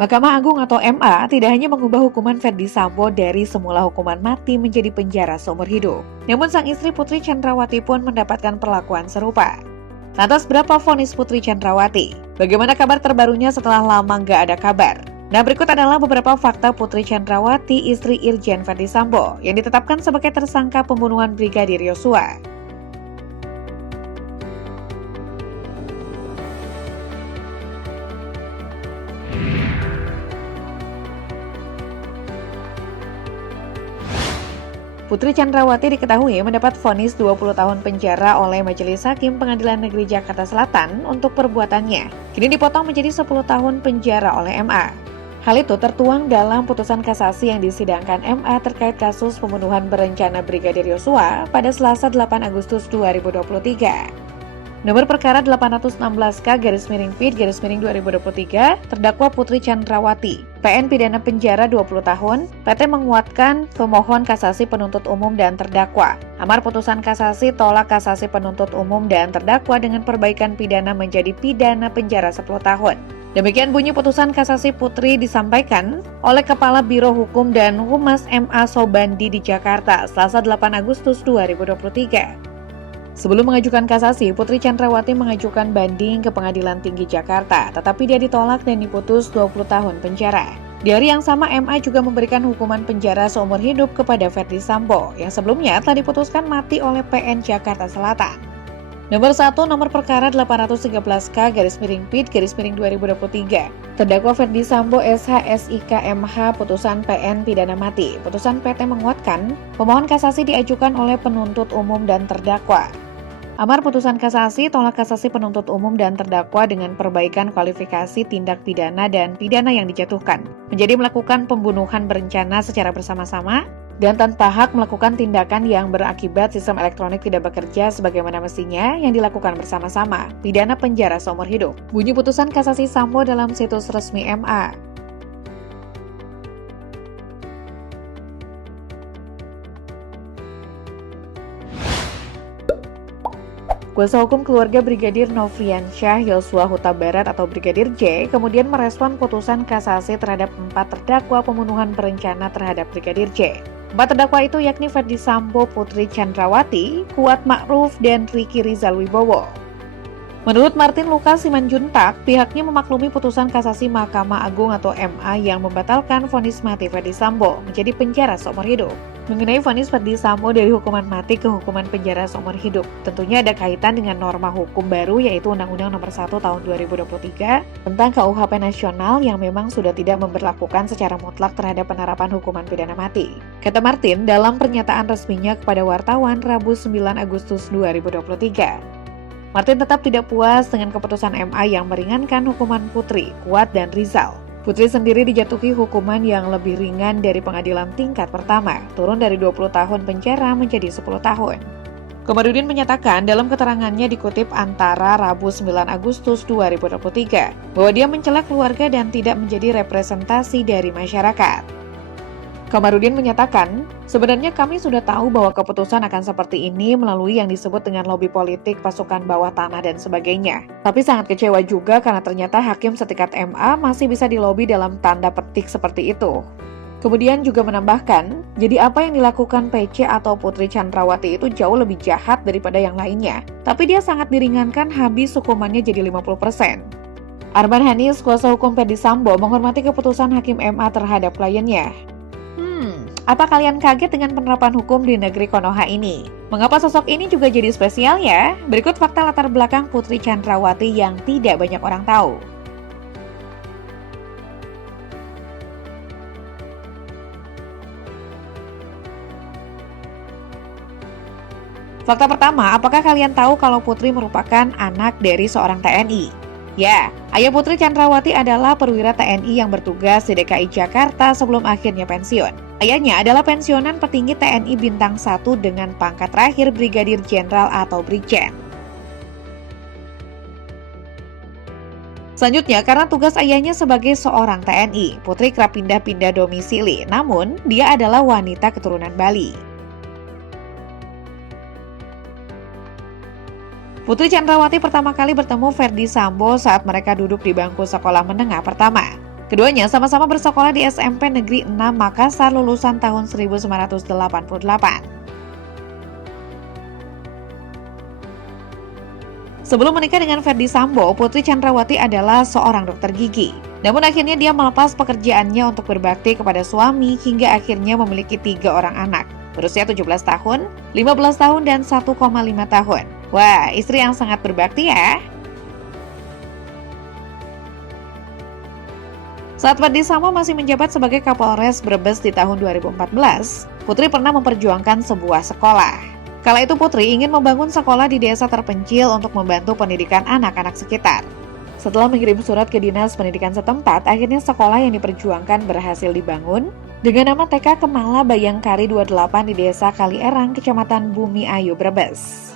Mahkamah Agung atau MA tidak hanya mengubah hukuman Ferdy Sambo dari semula hukuman mati menjadi penjara seumur hidup. Namun sang istri Putri Chandrawati pun mendapatkan perlakuan serupa. Lantas berapa vonis Putri Chandrawati? Bagaimana kabar terbarunya setelah lama nggak ada kabar? Nah, berikut adalah beberapa fakta Putri Chandrawati, istri Irjen Ferdy Sambo, yang ditetapkan sebagai tersangka pembunuhan Brigadir Yosua. Putri Chandrawati diketahui mendapat vonis 20 tahun penjara oleh Majelis Hakim Pengadilan Negeri Jakarta Selatan untuk perbuatannya. Kini dipotong menjadi 10 tahun penjara oleh MA. Hal itu tertuang dalam putusan kasasi yang disidangkan MA terkait kasus pembunuhan berencana Brigadir Yosua pada Selasa 8 Agustus 2023. Nomor perkara 816K/Pid/2023, terdakwa Putri Chandrawati, PN pidana penjara 20 tahun, PT menguatkan pemohon kasasi penuntut umum dan terdakwa. Amar putusan kasasi tolak kasasi penuntut umum dan terdakwa dengan perbaikan pidana menjadi pidana penjara 10 tahun. Demikian bunyi putusan kasasi Putri disampaikan oleh Kepala Biro Hukum dan Humas MA Sobandi di Jakarta, Selasa 8 Agustus 2023. Sebelum mengajukan kasasi, Putri Chandrawati mengajukan banding ke Pengadilan Tinggi Jakarta, tetapi dia ditolak dan diputus 20 tahun penjara. Di hari yang sama, MA juga memberikan hukuman penjara seumur hidup kepada Ferdy Sambo, yang sebelumnya telah diputuskan mati oleh PN Jakarta Selatan. Nomor 1, nomor perkara 813K/Pid/2023. Terdakwa Ferdy Sambo SH/SIK MH, putusan PN pidana mati. Putusan PT menguatkan, pemohon kasasi diajukan oleh penuntut umum dan terdakwa. Amar putusan kasasi tolak kasasi penuntut umum dan terdakwa dengan perbaikan kualifikasi tindak pidana dan pidana yang dijatuhkan, menjadi melakukan pembunuhan berencana secara bersama-sama dan tanpa hak melakukan tindakan yang berakibat sistem elektronik tidak bekerja sebagaimana mestinya yang dilakukan bersama-sama, pidana penjara seumur hidup. Bunyi putusan kasasi Sambo dalam situs resmi MA. Kuasa hukum keluarga Brigadir Nofriansyah Yosua Huta Barat atau Brigadir J kemudian merespon putusan kasasi terhadap 4 terdakwa pembunuhan berencana terhadap Brigadir J. 4 terdakwa itu yakni Ferdy Sambo, Putri Chandrawati, Kuat Ma'ruf, dan Ricky Rizal Wibowo. Menurut Martin Lukas Simanjuntak, pihaknya memaklumi putusan kasasi Mahkamah Agung atau MA yang membatalkan vonis mati Ferdy Sambo menjadi penjara seumur hidup. Mengenai vonis Ferdy Sambo dari hukuman mati ke hukuman penjara seumur hidup, tentunya ada kaitan dengan norma hukum baru yaitu Undang-Undang Nomor 1 Tahun 2023 tentang KUHP Nasional yang memang sudah tidak memberlakukan secara mutlak terhadap penerapan hukuman pidana mati. Kata Martin dalam pernyataan resminya kepada wartawan Rabu 9 Agustus 2023. Martin tetap tidak puas dengan keputusan MA yang meringankan hukuman Putri, Kuat, dan Rizal. Putri sendiri dijatuhi hukuman yang lebih ringan dari pengadilan tingkat pertama, turun dari 20 tahun penjara menjadi 10 tahun. Komarudin menyatakan dalam keterangannya dikutip antara Rabu 9 Agustus 2023 bahwa dia mencela keluarga dan tidak menjadi representasi dari masyarakat. Komarudin menyatakan, sebenarnya kami sudah tahu bahwa keputusan akan seperti ini melalui yang disebut dengan lobi politik, pasukan bawah tanah, dan sebagainya. Tapi sangat kecewa juga karena ternyata hakim setingkat MA masih bisa dilobi dalam tanda petik seperti itu. Kemudian juga menambahkan, jadi apa yang dilakukan PC atau Putri Chandrawati itu jauh lebih jahat daripada yang lainnya. Tapi dia sangat diringankan habis hukumannya jadi 50%. Arman Hanis, kuasa hukum Ferdy Sambo, menghormati keputusan Hakim MA terhadap kliennya. Apa kalian kaget dengan penerapan hukum di negeri Konoha ini? Mengapa sosok ini juga jadi spesial ya? Berikut fakta latar belakang Putri Chandrawati yang tidak banyak orang tahu. Fakta pertama, apakah kalian tahu kalau Putri merupakan anak dari seorang TNI? Ya, ayah Putri Chandrawati adalah perwira TNI yang bertugas di DKI Jakarta sebelum akhirnya pensiun. Ayahnya adalah pensiunan petinggi TNI Bintang 1 dengan pangkat terakhir Brigadir Jenderal atau Brigjen. Selanjutnya, karena tugas ayahnya sebagai seorang TNI, Putri kerap pindah-pindah domisili, namun dia adalah wanita keturunan Bali. Putri Chandrawati pertama kali bertemu Ferdy Sambo saat mereka duduk di bangku sekolah menengah pertama. Keduanya sama-sama bersekolah di SMP Negeri 6 Makassar lulusan tahun 1988. Sebelum menikah dengan Ferdy Sambo, Putri Chandrawati adalah seorang dokter gigi. Namun akhirnya dia melepas pekerjaannya untuk berbakti kepada suami hingga akhirnya memiliki 3 orang anak. Berusia 17 tahun, 15 tahun, dan 1,5 tahun. Wah, istri yang sangat berbakti ya. Saat Ferdy Sambo masih menjabat sebagai Kapolres Brebes di tahun 2014, Putri pernah memperjuangkan sebuah sekolah. Kala itu Putri ingin membangun sekolah di desa terpencil untuk membantu pendidikan anak-anak sekitar. Setelah mengirim surat ke dinas pendidikan setempat, akhirnya sekolah yang diperjuangkan berhasil dibangun dengan nama TK Kemala Bayangkari 28 di desa Kalierang, Kecamatan Bumi Ayu, Brebes.